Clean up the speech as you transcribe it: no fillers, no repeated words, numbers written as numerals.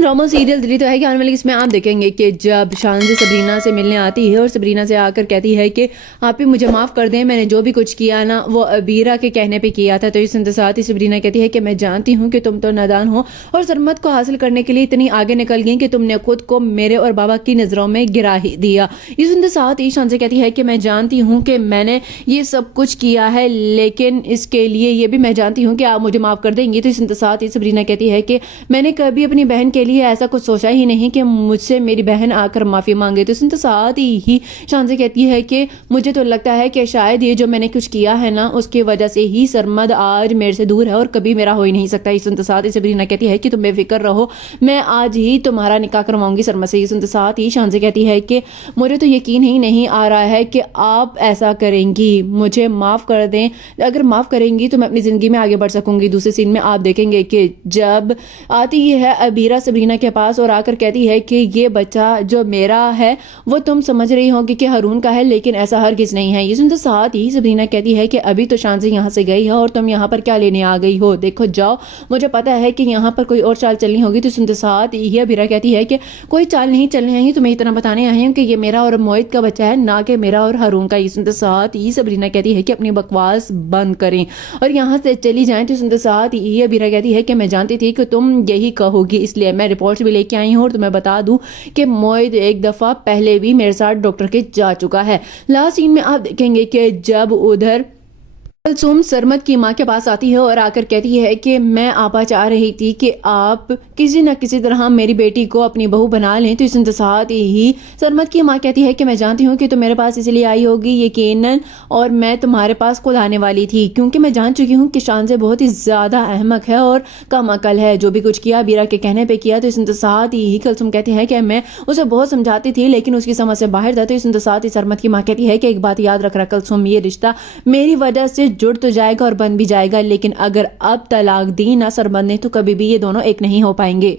Drama serial Delhi तो है कि आने वाली इसमें आप देखेंगे कि जब शानज़ सबरीना से मिलने आती है और सबरीना से आकर कहती है कि आप ही मुझे माफ़ कर दें, मैंने जो भी कुछ किया ना वो अबीरा के कहने पे किया था। तो इस साथ ही सबरीना कहती है कि मैं जानती हूँ कि तुम तो नादान हो और सरमत को हासिल करने के लिए इतनी आगे निकल गई कि तुमने खुद को मेरे और बाबा की नज़रों में गिरा ही दिया। इस साथ ही शानज़ कहती है कि मैं जानती हूँ कि मैंने ये सब कुछ किया है, लेकिन इसके लिए ये भी मैं जानती हूँ कि आप मुझे माफ़ कर देंगी। तो इस साथ ही सबरीना कहती है कि मैंने कभी अपनी बहन के लिए ऐसा कुछ सोचा ही नहीं कि मुझसे मेरी बहन आकर माफ़ी मांगे। तो इसके साथ ही शानज़ कहती है कि मुझे तो लगता है कि शायद ये जो मैंने कुछ किया है ना उसकी वजह से ही सरमद आज मेरे से दूर है और कभी मेरा हो ही नहीं सकता। इसके साथ ही सबरीना कहती है कि तुम बेफिक्र रहो, मैं आज ही तुम्हारा निकाह करवाऊंगी सरमद से। इसके साथ ही शानज़ कहती है कि मुझे तो यकीन ही नहीं आ रहा है कि आप ऐसा करेंगी, मुझे माफ़ कर दें, अगर माफ़ करेंगी तो मैं अपनी ज़िंदगी में आगे बढ़ सकूंगी। दूसरे सीन में आप देखेंगे कि जब आती है अबीरा सबरीना के पास और आकर कहती है कि ये बच्चा जो मेरा है वो तुम समझ रही होगी कि हारून का है, लेकिन ऐसा हरगिज़ नहीं है। ये साथ ही सबरीना कहती है कि अभी तो शानज़ यहाँ से गई है और तुम यहाँ पर क्या लेने आ गई हो, देखो जाओ, मुझे पता है कि यहाँ पर कोई और चाल चलनी होगी। तो सुनते साथ ही अबीरा कहती है कि कोई चाल नहीं चलनी आई, तुम्हें इतना बताने आई हूँ कि ये मेरा और मोहित का बच्चा है, ना कि मेरा और हारून का। ये सुनते साथ ही सबरीना कहती है कि अपनी बकवास बंद करें और यहाँ से चली जाएं। तो सुनते साथ ही अबीरा कहती है कि मैं जानती थी कि तुम यही कहोगी, इसलिए मैं रिपोर्ट्स भी लेके आई हूँ और तुम्हें बता दूं कि मोहित एक दफ़ा पहले भी मेरे साथ डॉक्टर के जा चुका है। लास्ट सीन में आप देखेंगे कि जब उधर कुलसुम सरमद की माँ के पास आती है और आकर कहती है कि मैं आपा चाह रही थी कि आप किसी न किसी तरह मेरी बेटी को अपनी बहू बना लें। तो इस साथ ही सरमद की माँ कहती है कि मैं जानती हूँ कि तुम मेरे पास इसलिए आई होगी यकीनन, और मैं तुम्हारे पास खुद आने वाली थी क्योंकि मैं जान चुकी हूँ कि शानज़ बहुत ही ज़्यादा अहमक है और कम अकल है, जो भी कुछ किया बीरा के कहने पर किया। तो इस साथ ही कुलसुम कहती है कि मैं उसे बहुत समझाती थी लेकिन उसकी समझ से बाहर था। तो इस साथ ही सरमद की माँ कहती है कि एक बात याद रख रहा कुलसुम, ये रिश्ता मेरी वजह से जुड़ तो जाएगा और बन भी जाएगा, लेकिन अगर अब तलाक दी ना सरमद ने तो कभी भी ये दोनों एक नहीं हो पाएंगे।